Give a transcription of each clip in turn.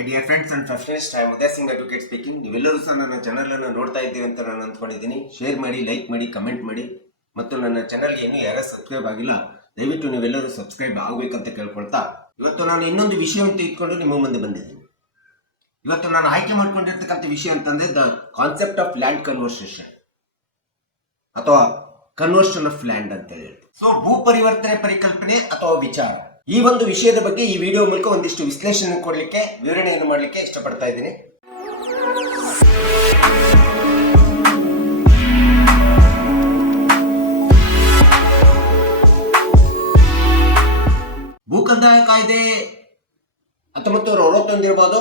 My dear friends and first I am Uday Singh advocate speaking. ನೀವೆಲ್ಲರೂ ಸಹ ನನ್ನ ಚಾನಲ್ ಅನ್ನು ನೋಡ್ತಾ ಇದ್ದೀವಿ ಅಂತ ನಾನು ಅಂದ್ಕೊಂಡಿದ್ದೀನಿ. ಶೇರ್ ಮಾಡಿ, ಲೈಕ್ ಮಾಡಿ, ಕಮೆಂಟ್ ಮಾಡಿ ಮತ್ತು ನನ್ನ ಚಾನಲ್ಗೆ ಇನ್ನೂ ಯಾರು ಸಬ್ಸ್ಕ್ರೈಬ್ ಆಗಿಲ್ಲ ದಯವಿಟ್ಟು ನೀವೆಲ್ಲರೂ ಸಬ್ಸ್ಕ್ರೈಬ್ ಆಗಬೇಕಂತ ಕೇಳ್ಕೊಳ್ತಾ ಇವತ್ತು ನಾನು ಇನ್ನೊಂದು ವಿಷಯವನ್ನು ತೆಗೆದುಕೊಂಡು ನಿಮ್ಮ ಮುಂದೆ ಬಂದಿದ್ದೀನಿ. ಇವತ್ತು ನಾನು ಆಯ್ಕೆ ಮಾಡ್ಕೊಂಡಿರ್ತಕ್ಕಂಥ ವಿಷಯ ಅಂತಂದ್ರೆ the concept of land conversation ಅಥವಾ ಕನ್ವರ್ಷನ್ ಆಫ್ ಲ್ಯಾಂಡ್ ಅಂತ ಹೇಳಿ. ಸೊ ಭೂ ಪರಿವರ್ತನೆ ಪರಿಕಲ್ಪನೆ ಅಥವಾ ವಿಚಾರ, ಈ ಒಂದು ವಿಷಯದ ಬಗ್ಗೆ ಈ ವಿಡಿಯೋ ಮೂಲಕ ಒಂದಿಷ್ಟು ವಿಶ್ಲೇಷಣೆ ಕೊಡಲಿಕ್ಕೆ, ವಿವರಣೆಯನ್ನು ಮಾಡಲಿಕ್ಕೆ ಇಷ್ಟಪಡ್ತಾ ಇದ್ದೀನಿ. ಭೂ ಕಂದಾಯ ಕಾಯ್ದೆ 1961 ಇರಬಹುದು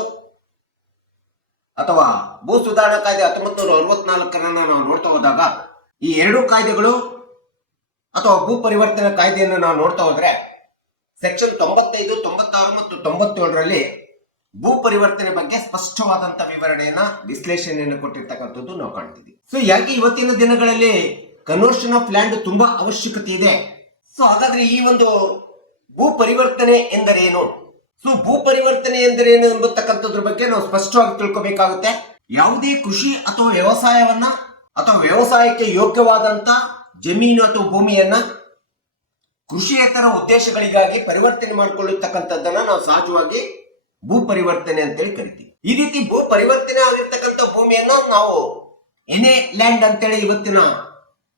ಅಥವಾ ಭೂ ಸುಧಾರಣಾ ಕಾಯ್ದೆ 1964 ನಾವು ನೋಡ್ತಾ ಹೋದಾಗ ಈ ಎರಡು ಕಾಯ್ದೆಗಳು ಅಥವಾ ಭೂ ಪರಿವರ್ತನಾ ಕಾಯ್ದೆಯನ್ನು ನಾವು ನೋಡ್ತಾ ಹೋದ್ರೆ ಸೆಕ್ಷನ್ 95, 96 ಮತ್ತು 97ರಲ್ಲಿ ಭೂ ಪರಿವರ್ತನೆ ಬಗ್ಗೆ ಸ್ಪಷ್ಟವಾದಂತ ವಿವರಣೆಯನ್ನ, ವಿಶ್ಲೇಷಣೆಯನ್ನು ಕೊಟ್ಟಿರ್ತಕ್ಕಂಥದ್ದು ನಾವು ಕಾಣ್ತೀವಿ. ಸೊ ಯಾಕೆ ಇವತ್ತಿನ ದಿನಗಳಲ್ಲಿ ಕನ್ವರ್ಷನ್ ಆಫ್ ಲ್ಯಾಂಡ್ ತುಂಬಾ ಅವಶ್ಯಕತೆ ಇದೆ. ಸೊ ಹಾಗಾದ್ರೆ ಈ ಒಂದು ಭೂ ಪರಿವರ್ತನೆ ಎಂದರೇನು, ಸೊ ಭೂ ಪರಿವರ್ತನೆ ಎಂದರೇನು ಎಂಬತಕ್ಕಂಥದ್ರ ಬಗ್ಗೆ ನಾವು ಸ್ಪಷ್ಟವಾಗಿ ತಿಳ್ಕೊಬೇಕಾಗುತ್ತೆ. ಯಾವುದೇ ಕೃಷಿ ಅಥವಾ ವ್ಯವಸಾಯವನ್ನ ಅಥವಾ ವ್ಯವಸಾಯಕ್ಕೆ ಯೋಗ್ಯವಾದಂತ ಜಮೀನು ಅಥವಾ ಭೂಮಿಯನ್ನ ಕೃಷಿಯೇತರ ಉದ್ದೇಶಗಳಿಗಾಗಿ ಪರಿವರ್ತನೆ ಮಾಡಿಕೊಳ್ಳತಕ್ಕಂಥದ್ದನ್ನ ನಾವು ಸಹಜವಾಗಿ ಭೂ ಪರಿವರ್ತನೆ ಅಂತೇಳಿ ಕರಿತೀವಿ. ಈ ರೀತಿ ಭೂ ಪರಿವರ್ತನೆ ಆಗಿರ್ತಕ್ಕಂಥ ಭೂಮಿಯನ್ನ ನಾವು ಎನೆ ಲ್ಯಾಂಡ್ ಅಂತೇಳಿ ಇವತ್ತಿನ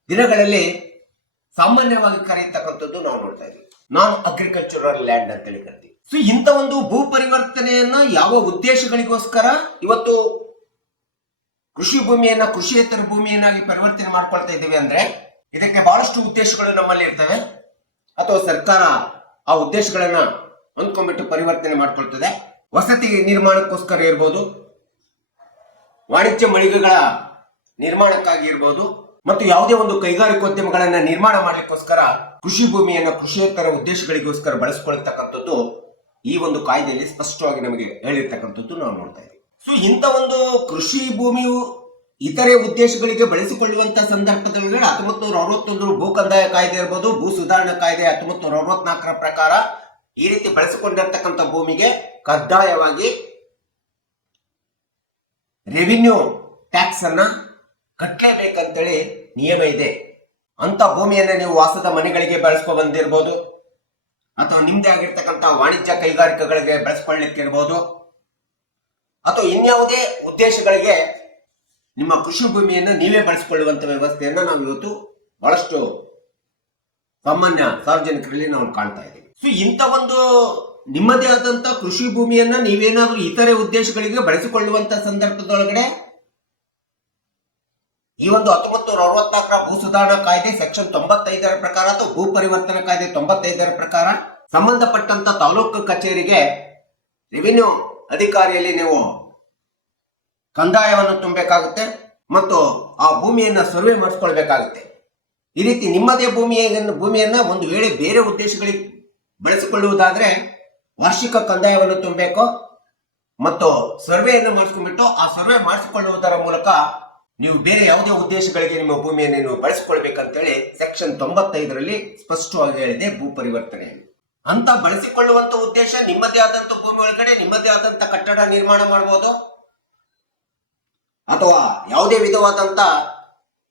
ದಿನಗಳಲ್ಲಿ ಸಾಮಾನ್ಯವಾಗಿ ಕರೆಯತಕ್ಕಂಥದ್ದು ನಾವು ನೋಡ್ತಾ ಇದ್ದೀವಿ. ನಾನ್ ಅಗ್ರಿಕಲ್ಚರಲ್ ಲ್ಯಾಂಡ್ ಅಂತೇಳಿ ಕರಿತೀವಿ. ಸೊ ಇಂಥ ಒಂದು ಭೂ ಪರಿವರ್ತನೆಯನ್ನ ಯಾವ ಉದ್ದೇಶಗಳಿಗೋಸ್ಕರ ಇವತ್ತು ಕೃಷಿ ಭೂಮಿಯನ್ನ ಕೃಷಿಯೇತರ ಭೂಮಿಯನ್ನಾಗಿ ಪರಿವರ್ತನೆ ಮಾಡ್ಕೊಳ್ತಾ ಇದ್ದೀವಿ ಅಂದ್ರೆ ಇದಕ್ಕೆ ಬಹಳಷ್ಟು ಉದ್ದೇಶಗಳು ನಮ್ಮಲ್ಲಿ ಇರ್ತವೆ ಅಥವಾ ಸರ್ಕಾರ ಆ ಉದ್ದೇಶಗಳನ್ನ ಹೊಂದ್ಕೊಂಡ್ಬಿಟ್ಟು ಪರಿವರ್ತನೆ ಮಾಡ್ಕೊಳ್ತದೆ. ವಸತಿ ನಿರ್ಮಾಣಕ್ಕೋಸ್ಕರ ಇರ್ಬೋದು, ವಾಣಿಜ್ಯ ಮಳಿಗೆಗಳ ನಿರ್ಮಾಣಕ್ಕಾಗಿ ಇರ್ಬೋದು, ಮತ್ತು ಯಾವುದೇ ಒಂದು ಕೈಗಾರಿಕೋದ್ಯಮಗಳನ್ನ ನಿರ್ಮಾಣ ಮಾಡ್ಲಿಕ್ಕೋಸ್ಕರ ಕೃಷಿ ಭೂಮಿಯನ್ನ ಕೃಷಿಯೇತರ ಉದ್ದೇಶಗಳಿಗೋಸ್ಕರ ಬಳಸ್ಕೊಳ್ತಕ್ಕಂಥದ್ದು ಈ ಒಂದು ಕಾಯ್ದೆಯಲ್ಲಿ ಸ್ಪಷ್ಟವಾಗಿ ನಮಗೆ ಹೇಳಿರ್ತಕ್ಕಂಥದ್ದು ನಾವು ನೋಡ್ತಾ ಇದ್ದೀವಿ. ಸೊ ಇಂಥ ಒಂದು ಕೃಷಿ ಭೂಮಿಯು ಇತರೆ ಉದ್ದೇಶಗಳಿಗೆ ಬಳಸಿಕೊಳ್ಳುವಂತ ಸಂದರ್ಭದಲ್ಲಿ 1961 ಭೂ ಕಂದಾಯ ಕಾಯ್ದೆ ಇರ್ಬೋದು, ಭೂ ಸುಧಾರಣಾ ಕಾಯ್ದೆ 1964 ಪ್ರಕಾರ ಈ ರೀತಿ ಬಳಸಿಕೊಂಡಿರ್ತಕ್ಕಂಥ ಭೂಮಿಗೆ ಕಡ್ಡಾಯವಾಗಿ ರೆವಿನ್ಯೂ ಟ್ಯಾಕ್ಸ್ ಅನ್ನ ಕಟ್ಟಲೇಬೇಕಂತೇಳಿ ನಿಯಮ ಇದೆ. ಅಂತ ಭೂಮಿಯನ್ನ ನೀವು ವಾಸದ ಮನೆಗಳಿಗೆ ಬಳಸ್ಕೊ ಬಂದಿರ್ಬೋದು ಅಥವಾ ನಿಮ್ದೇ ಆಗಿರ್ತಕ್ಕಂಥ ವಾಣಿಜ್ಯ ಕೈಗಾರಿಕೆಗಳಿಗೆ ಬಳಸ್ಕೊಳ್ಳಿಕ್ಕಿರ್ಬೋದು ಅಥವಾ ಇನ್ಯಾವುದೇ ಉದ್ದೇಶಗಳಿಗೆ ನಿಮ್ಮ ಕೃಷಿ ಭೂಮಿಯನ್ನು ನೀವೇ ಬಳಸಿಕೊಳ್ಳುವಂತ ವ್ಯವಸ್ಥೆಯನ್ನ ನಾವು ಇವತ್ತು ಬಹಳಷ್ಟು ಸಾಮಾನ್ಯ ಸಾರ್ವಜನಿಕರಲ್ಲಿ ನಾವು ಕಾಣ್ತಾ ಇದ್ದೀವಿ. ಸೊ ಇಂಥ ಒಂದು ನಿಮ್ಮದೇ ಆದಂತ ಕೃಷಿ ಭೂಮಿಯನ್ನ ನೀವೇನಾದ್ರೂ ಇತರೆ ಉದ್ದೇಶಗಳಿಗೆ ಬಳಸಿಕೊಳ್ಳುವಂತ ಸಂದರ್ಭದೊಳಗಡೆ ಈ ಒಂದು 1964 ಭೂ ಸುಧಾರಣಾ ಕಾಯ್ದೆ ಸೆಕ್ಷನ್ 95 ಪ್ರಕಾರ ಅಥವಾ ಭೂ ಪರಿವರ್ತನಾ ಕಾಯ್ದೆ 95 ಪ್ರಕಾರ ಸಂಬಂಧಪಟ್ಟಂತ ತಾಲೂಕು ಕಚೇರಿಗೆ ರೆವಿನ್ಯೂ ಅಧಿಕಾರಿಯಲ್ಲಿ ನೀವು ಕಂದಾಯವನ್ನು ತುಂಬಬೇಕಾಗುತ್ತೆ ಮತ್ತು ಆ ಭೂಮಿಯನ್ನ ಸರ್ವೆ ಮಾಡಿಸ್ಕೊಳ್ಬೇಕಾಗುತ್ತೆ. ಈ ರೀತಿ ನಿಮ್ಮದೇ ಭೂಮಿಯನ್ನ ಒಂದು ವೇಳೆ ಬೇರೆ ಉದ್ದೇಶಗಳಿಗೆ ಬಳಸಿಕೊಳ್ಳುವುದಾದ್ರೆ ವಾರ್ಷಿಕ ಕಂದಾಯವನ್ನು ತುಂಬಬೇಕು ಮತ್ತು ಸರ್ವೆಯನ್ನು ಮಾಡಿಸ್ಕೊಂಡ್ಬಿಟ್ಟು ಆ ಸರ್ವೆ ಮಾಡಿಸಿಕೊಳ್ಳುವುದರ ಮೂಲಕ ನೀವು ಬೇರೆ ಯಾವುದೇ ಉದ್ದೇಶಗಳಿಗೆ ನಿಮ್ಮ ಭೂಮಿಯನ್ನು ನೀವು ಬಳಸಿಕೊಳ್ಬೇಕಂತೇಳಿ ಸೆಕ್ಷನ್ 95ರಲ್ಲಿ ಸ್ಪಷ್ಟವಾಗಿ ಹೇಳಿದೆ ಭೂ ಪರಿವರ್ತನೆ ಅಂತ. ಬಳಸಿಕೊಳ್ಳುವಂತ ಉದ್ದೇಶ ನಿಮ್ಮದೇ ಆದಂತ ಭೂಮಿ ಒಳಗಡೆ ನಿಮ್ಮದೇ ಆದಂತ ಕಟ್ಟಡ ನಿರ್ಮಾಣ ಮಾಡಬಹುದು ಅಥವಾ ಯಾವುದೇ ವಿಧವಾದಂತ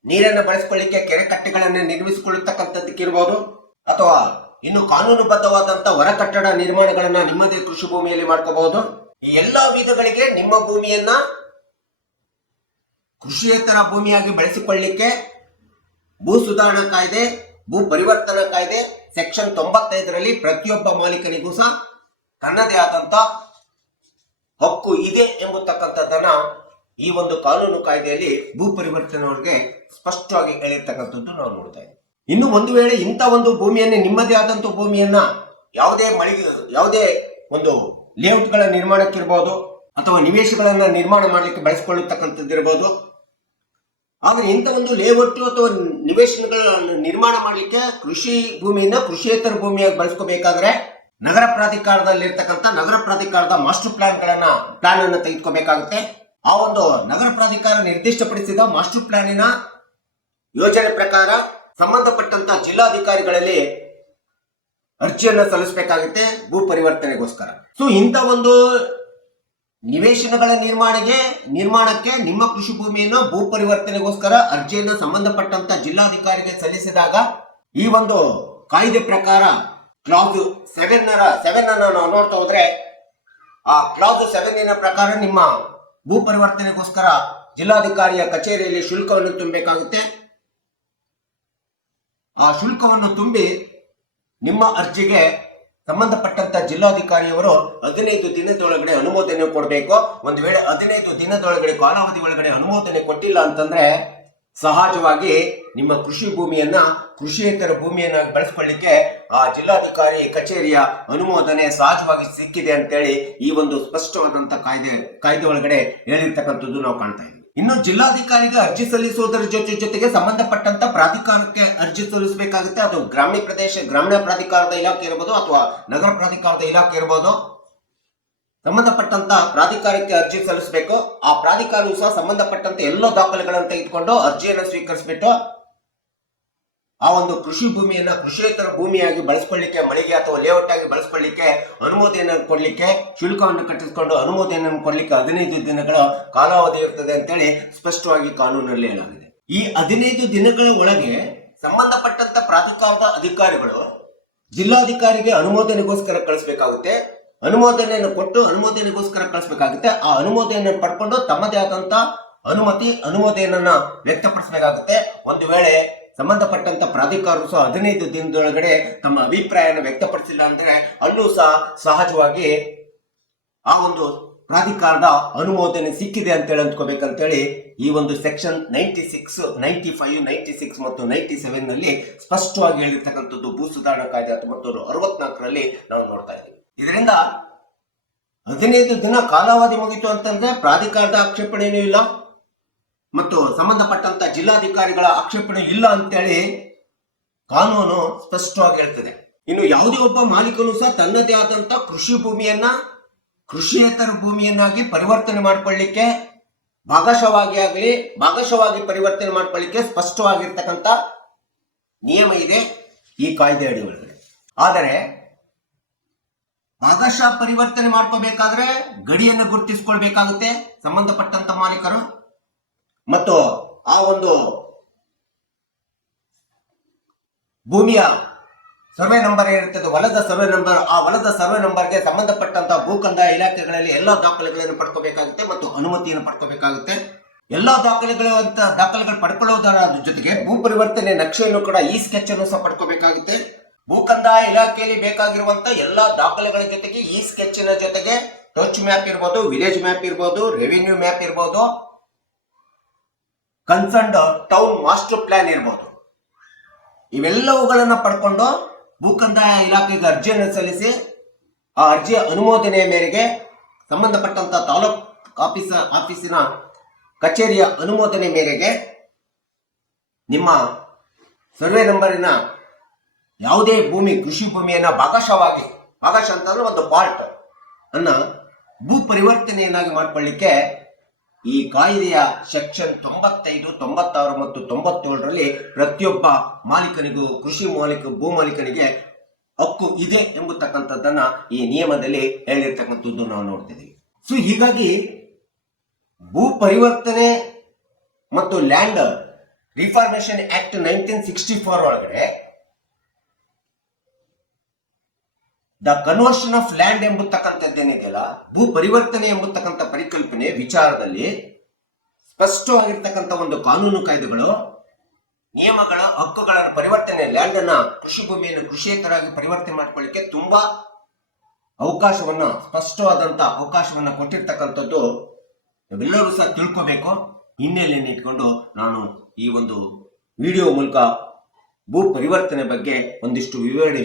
ನೀರನ್ನು ಬಳಸಿಕೊಳ್ಳಿಕ್ಕೆ ಕೆರೆ ಕಟ್ಟೆಗಳನ್ನು ನಿರ್ಮಿಸಿಕೊಳ್ಳತಕ್ಕಂಥದ್ದಕ್ಕಿರ್ಬೋದು ಅಥವಾ ಇನ್ನು ಕಾನೂನುಬದ್ಧವಾದಂತ ಹೊರ ಕಟ್ಟಡ ನಿರ್ಮಾಣಗಳನ್ನ ನಿಮ್ಮದೇ ಕೃಷಿ ಭೂಮಿಯಲ್ಲಿ ಮಾಡ್ಕೋಬಹುದು. ಈ ಎಲ್ಲಾ ವಿಧಗಳಿಗೆ ನಿಮ್ಮ ಭೂಮಿಯನ್ನ ಕೃಷಿಯೇತರ ಭೂಮಿಯಾಗಿ ಬಳಸಿಕೊಳ್ಳಿಕ್ಕೆ ಭೂ ಸುಧಾರಣಾ ಕಾಯ್ದೆ, ಭೂ ಪರಿವರ್ತನಾ ಕಾಯ್ದೆ ಸೆಕ್ಷನ್ 95ರಲ್ಲಿ ಪ್ರತಿಯೊಬ್ಬ ಮಾಲೀಕನಿಗೂ ಸಹ ತನ್ನದೇ ಆದಂತ ಹಕ್ಕು ಇದೆ ಎಂಬತಕ್ಕಂಥದ್ದನ್ನ ಈ ಒಂದು ಕಾನೂನು ಕಾಯ್ದೆಯಲ್ಲಿ ಭೂ ಪರಿವರ್ತನೆಯವರಿಗೆ ಸ್ಪಷ್ಟವಾಗಿ ಹೇಳಿರ್ತಕ್ಕಂಥದ್ದು ನಾವು ನೋಡ್ತಾ ಇದ್ದೀವಿ. ಇನ್ನು ಒಂದು ವೇಳೆ ಇಂಥ ಒಂದು ಭೂಮಿಯನ್ನ ನಿಮ್ಮದೇ ಆದಂತ ಭೂಮಿಯನ್ನ ಯಾವುದೇ ಒಂದು ಲೇಔಟ್ಗಳ ನಿರ್ಮಾಣಕ್ಕಿರ್ಬೋದು ಅಥವಾ ನಿವೇಶಗಳನ್ನ ನಿರ್ಮಾಣ ಮಾಡ್ಲಿಕ್ಕೆ ಬಳಸಿಕೊಳ್ಳತಕ್ಕಂಥದ್ದಿರ್ಬೋದು. ಆದ್ರೆ ಇಂಥ ಒಂದು ಲೇಔಟ್ ಅಥವಾ ನಿವೇಶನಗಳನ್ನು ನಿರ್ಮಾಣ ಮಾಡ್ಲಿಕ್ಕೆ ಕೃಷಿ ಭೂಮಿಯನ್ನ ಕೃಷಿಯೇತರ ಭೂಮಿಯಾಗಿ ಬಳಸ್ಕೋಬೇಕಾದ್ರೆ ನಗರ ಪ್ರಾಧಿಕಾರದಲ್ಲಿರ್ತಕ್ಕಂಥ ನಗರ ಪ್ರಾಧಿಕಾರದ ಮಾಸ್ಟರ್ ಪ್ಲಾನ್ ಅನ್ನು ತೆಗೆದುಕೋಬೇಕಾಗುತ್ತೆ. ಆ ಒಂದು ನಗರ ಪ್ರಾಧಿಕಾರ ನಿರ್ದಿಷ್ಟಪಡಿಸಿದ ಮಾಸ್ಟರ್ ಪ್ಲಾನಿನ ಯೋಜನೆ ಪ್ರಕಾರ ಸಂಬಂಧಪಟ್ಟಂತ ಜಿಲ್ಲಾಧಿಕಾರಿಗಳಲ್ಲಿ ಅರ್ಜಿಯನ್ನ ಸಲ್ಲಿಸಬೇಕಾಗುತ್ತೆ ಭೂ ಪರಿವರ್ತನೆಗೋಸ್ಕರ. ಸೊ ಇಂಥ ಒಂದು ನಿವೇಶನಗಳ ನಿರ್ಮಾಣಕ್ಕೆ ನಿಮ್ಮ ಕೃಷಿ ಭೂಮಿಯನ್ನು ಭೂ ಪರಿವರ್ತನೆಗೋಸ್ಕರ ಅರ್ಜಿಯನ್ನು ಸಂಬಂಧಪಟ್ಟಂತ ಜಿಲ್ಲಾಧಿಕಾರಿಗೆ ಸಲ್ಲಿಸಿದಾಗ ಈ ಒಂದು ಕಾಯ್ದೆ ಪ್ರಕಾರ ಕ್ಲಾಸ್ 7 ಅನ್ನ ನಾವು ನೋಡ್ತಾ ಹೋದ್ರೆ ಆ ಕ್ಲಾಸ್ 7 ಪ್ರಕಾರ ನಿಮ್ಮ ಭೂ ಪರಿವರ್ತನೆಗೋಸ್ಕರ ಜಿಲ್ಲಾಧಿಕಾರಿಯ ಕಚೇರಿಯಲ್ಲಿ ಶುಲ್ಕವನ್ನು ತುಂಬಬೇಕಾಗುತ್ತೆ. ಆ ಶುಲ್ಕವನ್ನು ತುಂಬಿ ನಿಮ್ಮ ಅರ್ಜಿಗೆ ಸಂಬಂಧಪಟ್ಟಂತ ಜಿಲ್ಲಾಧಿಕಾರಿಯವರು 15 ದಿನದೊಳಗಡೆ ಅನುಮೋದನೆ ಕೊಡಬೇಕು. ಒಂದು ವೇಳೆ 15 ದಿನದೊಳಗಡೆ ಕಾಲಾವಧಿ ಒಳಗಡೆ ಅನುಮೋದನೆ ಕೊಟ್ಟಿಲ್ಲ ಅಂತಂದ್ರೆ ಸಹಜವಾಗಿ ನಿಮ್ಮ ಕೃಷಿ ಭೂಮಿಯನ್ನ ಕೃಷಿಯೇತರ ಭೂಮಿಯನ್ನಾಗಿ ಬಳಸ್ಕೊಳ್ಳಿಕ್ಕೆ ಆ ಜಿಲ್ಲಾಧಿಕಾರಿ ಕಚೇರಿಯ ಅನುಮೋದನೆ ಸಹಜವಾಗಿ ಸಿಕ್ಕಿದೆ ಅಂತೇಳಿ ಈ ಒಂದು ಸ್ಪಷ್ಟವಾದಂತ ಕಾಯ್ದೆ ಒಳಗಡೆ ಹೇಳಿರ್ತಕ್ಕಂಥದ್ದು ನಾವು ಕಾಣ್ತಾ ಇದ್ದೀವಿ. ಇನ್ನು ಜಿಲ್ಲಾಧಿಕಾರಿಗೆ ಅರ್ಜಿ ಸಲ್ಲಿಸುವುದರ ಜೊತೆಗೆ ಸಂಬಂಧಪಟ್ಟಂತ ಪ್ರಾಧಿಕಾರಕ್ಕೆ ಅರ್ಜಿ ಸಲ್ಲಿಸಬೇಕಾಗುತ್ತೆ. ಅದು ಗ್ರಾಮೀಣ ಪ್ರಾಧಿಕಾರದ ಇಲಾಖೆ ಇರಬಹುದು ಅಥವಾ ನಗರ ಪ್ರಾಧಿಕಾರದ ಇಲಾಖೆ ಇರಬಹುದು. ಸಂಬಂಧಪಟ್ಟಂತ ಪ್ರಾಧಿಕಾರಕ್ಕೆ ಅರ್ಜಿ ಸಲ್ಲಿಸಬೇಕು. ಆ ಪ್ರಾಧಿಕಾರವು ಸಹ ಸಂಬಂಧಪಟ್ಟಂತ ಎಲ್ಲ ದಾಖಲೆಗಳನ್ನು ತೆಗೆದುಕೊಂಡು ಅರ್ಜಿಯನ್ನು ಸ್ವೀಕರಿಸಿಬಿಟ್ಟು ಆ ಒಂದು ಕೃಷಿ ಭೂಮಿಯನ್ನ ಕೃಷಿಯೇತರ ಭೂಮಿಯಾಗಿ ಬಳಸ್ಕೊಳ್ಳಿಕ್ಕೆ, ಮಳಿಗೆ ಅಥವಾ ಲೇಔಟ್ ಆಗಿ ಬಳಸ್ಕೊಳ್ಳಿಕ್ಕೆ ಅನುಮೋದನೆ ಕೊಡ್ಲಿಕ್ಕೆ, ಶುಲ್ಕವನ್ನು ಕಟ್ಟಿಸಿಕೊಂಡು ಅನುಮೋದನೆಯನ್ನು ಕೊಡ್ಲಿಕ್ಕೆ 15 ದಿನಗಳ ಕಾಲಾವಧಿ ಇರ್ತದೆ ಅಂತೇಳಿ ಸ್ಪಷ್ಟವಾಗಿ ಕಾನೂನಲ್ಲಿ ಹೇಳಲಾಗಿದೆ. ಈ 15 ದಿನಗಳ ಒಳಗೆ ಸಂಬಂಧಪಟ್ಟಂತ ಪ್ರಾಧಿಕಾರದ ಅಧಿಕಾರಿಗಳು ಜಿಲ್ಲಾಧಿಕಾರಿಗೆ ಅನುಮೋದನೆಗೋಸ್ಕರ ಕಳಿಸಬೇಕಾಗುತ್ತೆ. ಅನುಮೋದನೆಯನ್ನು ಕೊಟ್ಟು ಅನುಮೋದನೆಗೋಸ್ಕರ ಕಳಿಸಬೇಕಾಗುತ್ತೆ. ಆ ಅನುಮೋದನೆಯನ್ನು ಪಡ್ಕೊಂಡು ತಮ್ಮದೇ ಆದಂತ ಅನುಮೋದನೆಯನ್ನ ವ್ಯಕ್ತಪಡಿಸಬೇಕಾಗುತ್ತೆ. ಒಂದು ವೇಳೆ ಸಂಬಂಧಪಟ್ಟಂತ ಪ್ರಾಧಿಕಾರರು ಸಹ 15 ದಿನದೊಳಗಡೆ ತಮ್ಮ ಅಭಿಪ್ರಾಯವನ್ನು ವ್ಯಕ್ತಪಡಿಸಿಲ್ಲ ಅಂದ್ರೆ ಅಲ್ಲೂ ಸಹ ಸಹಜವಾಗಿ ಆ ಒಂದು ಪ್ರಾಧಿಕಾರದ ಅನುಮೋದನೆ ಸಿಕ್ಕಿದೆ ಅಂತೇಳಿ ಅಂದ್ಕೋಬೇಕಂತೇಳಿ ಈ ಒಂದು ಸೆಕ್ಷನ್ 96, 95, 96 ಮತ್ತು 97 ನಲ್ಲಿ ಸ್ಪಷ್ಟವಾಗಿ ಹೇಳಿರ್ತಕ್ಕಂಥದ್ದು ಭೂ ಸುಧಾರಣಾ ಕಾಯ್ದೆ 1964ರಲ್ಲಿ ನಾವು ನೋಡ್ತಾ ಇದ್ದೀವಿ. ಇದರಿಂದ 15 ದಿನ ಕಾಲಾವಧಿ ಮುಗಿತು ಅಂತಂದ್ರೆ ಪ್ರಾಧಿಕಾರದ ಆಕ್ಷೇಪಣೆಯೂ ಇಲ್ಲ ಮತ್ತು ಸಂಬಂಧಪಟ್ಟಂತ ಜಿಲ್ಲಾಧಿಕಾರಿಗಳ ಆಕ್ಷೇಪಣೆ ಇಲ್ಲ ಅಂತೇಳಿ ಕಾನೂನು ಸ್ಪಷ್ಟವಾಗಿ ಹೇಳ್ತದೆ. ಇನ್ನು ಯಾವುದೇ ಒಬ್ಬ ಮಾಲೀಕನು ಸಹ ತನ್ನದೇ ಆದಂತ ಕೃಷಿ ಭೂಮಿಯನ್ನ ಕೃಷಿಯೇತರ ಭೂಮಿಯನ್ನಾಗಿ ಪರಿವರ್ತನೆ ಮಾಡಿಕೊಳ್ಳಿಕ್ಕೆ ಭಾಗಶಃವಾಗಿ ಪರಿವರ್ತನೆ ಮಾಡಿಕೊಳ್ಳಿಕ್ಕೆ ಸ್ಪಷ್ಟವಾಗಿರ್ತಕ್ಕಂಥ ನಿಯಮ ಇದೆ ಈ ಕಾಯ್ದೆ ಅಡಿ ಒಳಗಡೆ. ಆದರೆ ಭಾಗಶಃ ಪರಿವರ್ತನೆ ಮಾಡ್ಕೋಬೇಕಾದ್ರೆ ಗಡಿಯನ್ನು ಗುರುತಿಸಿಕೊಳ್ಬೇಕಾಗುತ್ತೆ ಸಂಬಂಧಪಟ್ಟಂತ ಮಾಲೀಕರು. ಮತ್ತು ಆ ಒಂದು ಭೂಮಿಯ ಸರ್ವೆ ನಂಬರ್ ಏನಿರ್ತದೆ, ಹೊಲದ ಸರ್ವೆ ನಂಬರ್, ಆ ಹೊಲದ ಸರ್ವೆ ನಂಬರ್ಗೆ ಸಂಬಂಧಪಟ್ಟಂತ ಭೂ ಕಂದಾಯ ಇಲಾಖೆಗಳಲ್ಲಿ ಎಲ್ಲಾ ದಾಖಲೆಗಳನ್ನು ಪಡ್ಕೋಬೇಕಾಗುತ್ತೆ ಮತ್ತು ಅನುಮತಿಯನ್ನು ಪಡ್ಕೋಬೇಕಾಗುತ್ತೆ. ಎಲ್ಲಾ ದಾಖಲೆಗಳು ಪಡ್ಕೊಳ್ಳೋದರ ಜೊತೆಗೆ ಭೂ ಪರಿವರ್ತನೆ ನಕ್ಷೆಯನ್ನು ಕೂಡ ಈ ಸ್ಕೆಚ್ ಅನ್ನು ಸಹ ಪಡ್ಕೋಬೇಕಾಗುತ್ತೆ. ಭೂ ಕಂದಾಯ ಇಲಾಖೆಯಲ್ಲಿ ಬೇಕಾಗಿರುವಂತ ಎಲ್ಲಾ ದಾಖಲೆಗಳ ಜೊತೆಗೆ ಈ ಸ್ಕೆಚ್ನ ಜೊತೆಗೆ ಟಚ್ ಮ್ಯಾಪ್ ಇರ್ಬೋದು, ವಿಲೇಜ್ ಮ್ಯಾಪ್ ಇರ್ಬೋದು, ರೆವಿನ್ಯೂ ಮ್ಯಾಪ್ ಇರ್ಬೋದು, ಕನ್ಸರ್ನ್ಡ್ ಟೌನ್ ಮಾಸ್ಟರ್ ಪ್ಲಾನ್ ಇರ್ಬೋದು, ಇವೆಲ್ಲವುಗಳನ್ನ ಪಡ್ಕೊಂಡು ಭೂ ಕಂದಾಯ ಇಲಾಖೆಗೆ ಅರ್ಜಿಯನ್ನು ಸಲ್ಲಿಸಿ ಆ ಅರ್ಜಿಯ ಅನುಮೋದನೆಯ ಮೇರೆಗೆ ಸಂಬಂಧಪಟ್ಟಂತ ತಾಲೂಕ್ ಆಫೀಸಿನ ಕಚೇರಿಯ ಅನುಮೋದನೆ ಮೇರೆಗೆ ನಿಮ್ಮ ಸರ್ವೆ ನಂಬರಿನ ಯಾವುದೇ ಕೃಷಿ ಭೂಮಿಯನ್ನ ಭಾಗಶಃ ಅಂತಂದ್ರೆ ಒಂದು ಪಾರ್ಟ್ ಅನ್ನ ಭೂ ಪರಿವರ್ತನೆಯನ್ನಾಗಿ ಮಾಡಿಕೊಳ್ಳಿಕ್ಕೆ ಈ ಕಾಯ್ದೆಯ ಸೆಕ್ಷನ್ 95, 96 ಮತ್ತು 97ರಲ್ಲಿ ಪ್ರತಿಯೊಬ್ಬ ಮಾಲೀಕನಿಗೂ ಭೂ ಮಾಲೀಕನಿಗೆ ಹಕ್ಕು ಇದೆ ಎಂಬತಕ್ಕಂಥದ್ದನ್ನ ಈ ನಿಯಮದಲ್ಲಿ ಹೇಳಿರ್ತಕ್ಕಂಥದ್ದು ನಾವು ನೋಡ್ತಿದ್ದೀವಿ. ಸೊ ಹೀಗಾಗಿ ಭೂ ಪರಿವರ್ತನೆ ಮತ್ತು ಲ್ಯಾಂಡ್ ರಿಫಾರ್ಮೇಶನ್ ಆಕ್ಟ್ 1964 ಒಳಗಡೆ ದ ಕನ್ವರ್ಷನ್ ಆಫ್ ಲ್ಯಾಂಡ್ ಎಂಬತಕ್ಕಂಥದ್ದೇನಿದೆಯಲ್ಲ, ಭೂ ಪರಿವರ್ತನೆ ಎಂಬತಕ್ಕಂಥ ಪರಿಕಲ್ಪನೆ ವಿಚಾರದಲ್ಲಿ ಸ್ಪಷ್ಟವಾಗಿರ್ತಕ್ಕಂಥ ಒಂದು ಕಾನೂನು ಕಾಯ್ದೆಗಳು, ನಿಯಮಗಳ, ಹಕ್ಕುಗಳ ಪರಿವರ್ತನೆ, ಲ್ಯಾಂಡ್ ಅನ್ನ ಕೃಷಿ ಭೂಮಿಯನ್ನು ಕೃಷಿಯೇತರಾಗಿ ಪರಿವರ್ತನೆ ಮಾಡ್ಕೊಳ್ಳಿಕ್ಕೆ ತುಂಬಾ ಸ್ಪಷ್ಟವಾದಂತ ಅವಕಾಶವನ್ನ ಕೊಟ್ಟಿರ್ತಕ್ಕಂಥದ್ದು ನಾವೆಲ್ಲರೂ ಸಹ ತಿಳ್ಕೋಬೇಕು. ಹಿನ್ನೆಲೆಯನ್ನು ಇಟ್ಕೊಂಡು ನಾನು ಈ ಒಂದು ವಿಡಿಯೋ ಮೂಲಕ ಭೂ ಪರಿವರ್ತನೆ ಬಗ್ಗೆ ಒಂದಿಷ್ಟು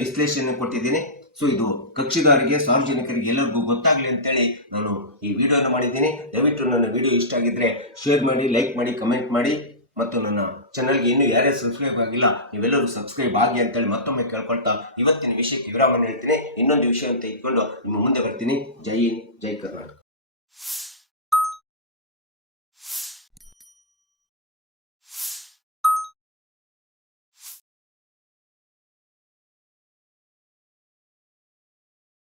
ವಿಶ್ಲೇಷಣೆ ಕೊಟ್ಟಿದ್ದೀನಿ. ಸೊ ಇದು ಕಕ್ಷಿದಾರರಿಗೆ, ಸಾರ್ವಜನಿಕರಿಗೆ ಎಲ್ಲರಿಗೂ ಗೊತ್ತಾಗಲಿ ಅಂತೇಳಿ ನಾನು ಈ ವಿಡಿಯೋನ ಮಾಡಿದ್ದೀನಿ. ದಯವಿಟ್ಟು ನನ್ನ ವಿಡಿಯೋ ಇಷ್ಟ ಆಗಿದ್ರೆ ಶೇರ್ ಮಾಡಿ, ಲೈಕ್ ಮಾಡಿ, ಕಮೆಂಟ್ ಮಾಡಿ ಮತ್ತು ನನ್ನ ಚಾನಲ್ಗೆ ಇನ್ನೂ ಯಾರ್ಯಾರು ಸಬ್ಸ್ಕ್ರೈಬ್ ಆಗಿಲ್ಲ ನೀವೆಲ್ಲರೂ ಸಬ್ಸ್ಕ್ರೈಬ್ ಆಗಿ ಅಂತೇಳಿ ಮತ್ತೊಮ್ಮೆ ಕೇಳ್ಕೊಳ್ತಾ ಇವತ್ತಿನ ವಿಷಯಕ್ಕೆ ವಿರಾಮ ಹೇಳ್ತೀನಿ. ಇನ್ನೊಂದು ವಿಷಯ ಅಂತ ಇಟ್ಕೊಂಡು ನಿಮ್ಮ ಮುಂದೆ ಬರ್ತೀನಿ. ಜೈ ಹಿಂದ್, ಜೈ ಕರ್ನಾಟಕ.